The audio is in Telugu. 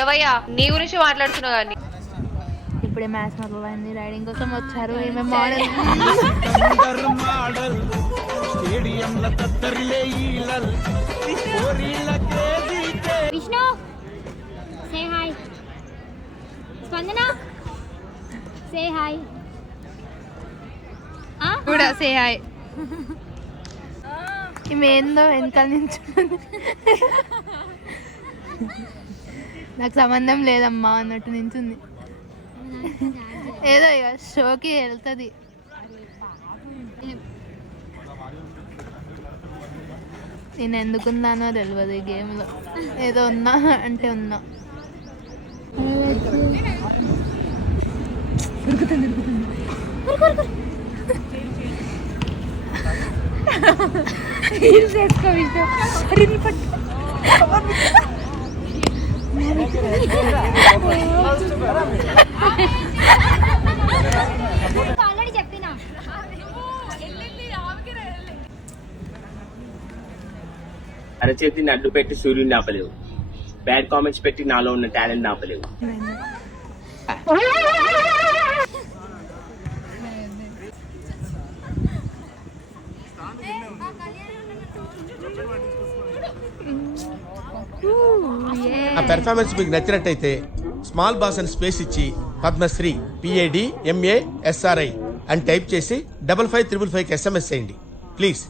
ఉండవయ్యా, నీ గురించి మాట్లాడుతున్నా కానీ. ఇప్పుడే మ్యాథ్స్ మొదలైంది, రైడింగ్ కోసం వచ్చారు. ఏమేమి మోడల్ విష్ణు సే హాయ్, స్పందన సే హాయ్, కూడా సే హాయ్. ఈమెందో వెనకాల నుంచి నాకు సంబంధం లేదమ్మా అన్నట్టు నించుంది. ఏదో ఇక షోకి వెళ్తుంది. నేను ఎందుకున్నానో తెలియదు ఈ గేమ్లో. ఏదో ఉన్నా అంటే ఉన్నా. ఆల్రెడీ చెప్పినా అరచేతిని అడ్డు పెట్టి సూర్యుడిని ఆపలేవు, బ్యాడ్ కామెంట్స్ పెట్టి నాలో ఉన్న టాలెంట్ ఆపలేవు. ఆ పెర్ఫార్మెన్స్ మీకు నచ్చినట్టయితే స్మాల్ బాస్ అని స్పేస్ ఇచ్చి పద్మశ్రీ PAD MA SRI అని టైప్ చేసి 5555 SMS చేయండి ప్లీజ్.